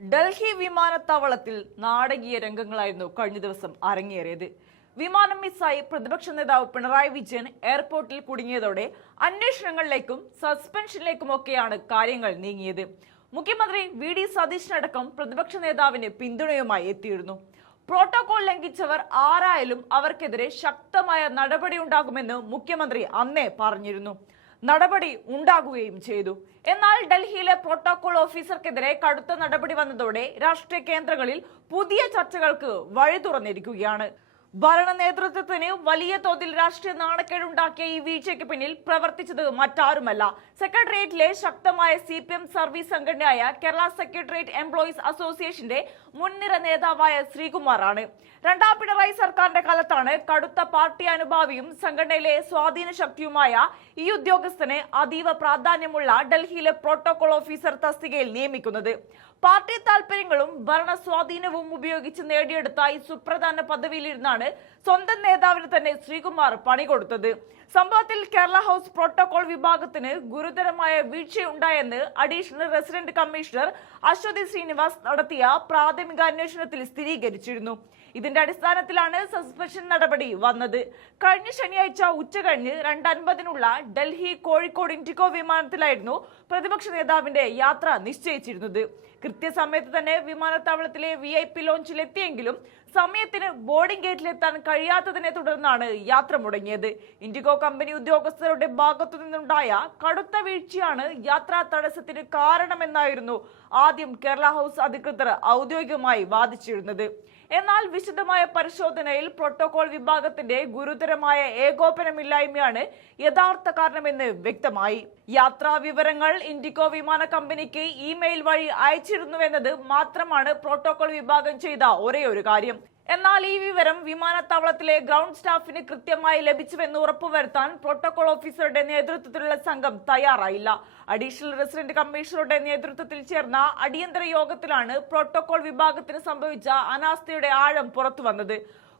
ഡൽഹി വിമാനത്താവളത്തിൽ നാടകീയ രംഗങ്ങളായിരുന്നു കഴിഞ്ഞ ദിവസം അരങ്ങേറിയത്. വിമാനം മിസ്സായി പ്രതിപക്ഷ നേതാവ് പിണറായി വിജയൻ എയർപോർട്ടിൽ കുടുങ്ങിയതോടെ അന്വേഷണങ്ങളിലേക്കും സസ്പെൻഷനിലേക്കുമൊക്കെയാണ് കാര്യങ്ങൾ നീങ്ങിയത്. മുഖ്യമന്ത്രി വി.ഡി. സതീശനടക്കം പ്രതിപക്ഷ നേതാവിന് പിന്തുണയുമായി എത്തിയിരുന്നു. പ്രോട്ടോകോൾ ലംഘിച്ചവർ ആരായാലും അവർക്കെതിരെ ശക്തമായ നടപടിയുണ്ടാകുമെന്ന് മുഖ്യമന്ത്രി അന്നേ പറഞ്ഞിരുന്നു. നടപടി ഉണ്ടാകുകയും ചെയ്തു. എന്നാൽ ഡൽഹിയിലെ പ്രോട്ടോകോൾ ഓഫീസർക്കെതിരെ കടുത്ത നടപടി വന്നതോടെ രാഷ്ട്രീയ കേന്ദ്രങ്ങളിൽ പുതിയ ചർച്ചകൾക്ക് വഴി തുറന്നിരിക്കുകയാണ്. ഭരണ നേതൃത്വത്തിന് വലിയ തോതിൽ രാഷ്ട്രീയ നാണക്കേടുണ്ടാക്കിയ ഈ വീഴ്ചയ്ക്ക് പിന്നിൽ പ്രവർത്തിച്ചത് മറ്റാരുമല്ല, സെക്രട്ടേറിയറ്റിലെ ശക്തമായ CPM സർവീസ് സംഘടനയായ കേരള സെക്രട്ടേറിയറ്റ് എംപ്ലോയീസ് അസോസിയേഷന്റെ മുൻനിര നേതാവായ ശ്രീകുമാർ ആണ്. രണ്ടാം പിണറായി സർക്കാരിന്റെ കാലത്താണ് കടുത്ത പാർട്ടി അനുഭാവിയും സംഘടനയിലെ സ്വാധീന ശക്തിയുമായ ഈ ഉദ്യോഗസ്ഥനെ അതീവ പ്രാധാന്യമുള്ള ഡൽഹിയിലെ പ്രോട്ടോകോൾ ഓഫീസർ തസ്തികയിൽ നിയമിക്കുന്നത്. പാർട്ടി താൽപര്യങ്ങളും ഭരണ സ്വാധീനവും ഉപയോഗിച്ച് നേടിയെടുത്ത ഈ സുപ്രധാന പദവിയിലിരുന്നാണ് സ്വന്തം നേതാവിന് തന്നെ ശ്രീകുമാർ പണി കൊടുത്തത്. സംഭവത്തിൽ കേരള ഹൌസ് പ്രോട്ടോകോൾ വിഭാഗത്തിന് ഗുരുതരമായ വീഴ്ചയുണ്ടായെന്ന് additional resident commissioner Aswathy Srinivas നടത്തിയ പ്രാഥമിക അന്വേഷണത്തിൽ സ്ഥിരീകരിച്ചിരുന്നു. ഇതിന്റെ അടിസ്ഥാനത്തിലാണ് സസ്പെൻഷൻ നടപടി വന്നത്. കഴിഞ്ഞ ശനിയാഴ്ച ഉച്ചകഴിഞ്ഞ് 2:50 ഡൽഹി കോഴിക്കോട് ഇൻഡിഗോ വിമാനത്തിലായിരുന്നു പ്രതിപക്ഷ നേതാവിന്റെ യാത്ര നിശ്ചയിച്ചിരുന്നത്. കൃത്യസമയത്ത് തന്നെ വിമാനത്താവളത്തിലെ VIP ലോഞ്ചിലെത്തിയെങ്കിലും സമയത്തിന് ബോർഡിംഗ് ഗേറ്റിലെത്താൻ കഴിയാത്തതിനെ തുടർന്നാണ് യാത്ര മുടങ്ങിയത്. ഇൻഡിഗോ കമ്പനി ഉദ്യോഗസ്ഥരുടെ ഭാഗത്തു നിന്നുണ്ടായ കടുത്ത വീഴ്ചയാണ് യാത്രാ തടസ്സത്തിന് കാരണമെന്നായിരുന്നു ആദ്യം കേരള ഹൌസ് അധികൃതർ ഔദ്യോഗികമായി വാദിച്ചിരുന്നത്. എന്നാൽ വിശദമായ പരിശോധനയിൽ പ്രോട്ടോകോൾ വിഭാഗത്തിന്റെ ഗുരുതരമായ ഏകോപനമില്ലായ്മയാണ് യഥാർത്ഥ കാരണമെന്ന് വ്യക്തമായി. യാത്രാ വിവരങ്ങൾ ഇൻഡിഗോ വിമാന കമ്പനിക്ക് ഇമെയിൽ വഴി അയച്ചിരുന്നുവെന്നത് മാത്രമാണ് പ്രോട്ടോകോൾ വിഭാഗം ചെയ്ത ഒരേയൊരു കാര്യം. എന്നാൽ ഈ വിവരം വിമാനത്താവളത്തിലെ ഗ്രൗണ്ട് സ്റ്റാഫിന് കൃത്യമായി ലഭിച്ചുവെന്ന് ഉറപ്പുവരുത്താൻ പ്രോട്ടോകോൾ ഓഫീസറുടെ നേതൃത്വത്തിലുള്ള സംഘം തയ്യാറായില്ല. അഡീഷണൽ റെസിഡന്റ് കമ്മീഷണറുടെ നേതൃത്വത്തിൽ ചേർന്ന അടിയന്തര യോഗത്തിലാണ് പ്രോട്ടോകോൾ വിഭാഗത്തിന് സംഭവിച്ച അനാസ്ഥയുടെ ആഴം പുറത്തുവന്നത്.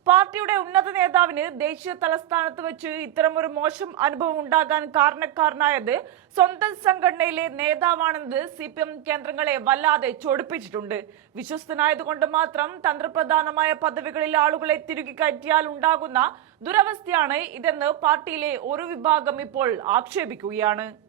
പാർട്ടിയുടെ ഉന്നത നേതാവിന് ദേശീയ തലസ്ഥാനത്ത് വെച്ച് ഇത്തരമൊരു മോശം അനുഭവം ഉണ്ടാകാൻ കാരണക്കാരനായത് സ്വന്തം സംഘടനയിലെ നേതാവാണെന്നത് CPM കേന്ദ്രങ്ങളെ വല്ലാതെ ചൊടിപ്പിച്ചിട്ടുണ്ട്. വിശ്വസ്തനായതുകൊണ്ട് മാത്രം തന്ത്രപ്രധാനമായ പദവികളിൽ ആളുകളെ തിരുകി കയറ്റിയാൽ ഉണ്ടാകുന്ന ദുരവസ്ഥയാണ് ഇതെന്ന് പാർട്ടിയിലെ ഒരു വിഭാഗം ഇപ്പോൾ ആക്ഷേപിക്കുകയാണ്.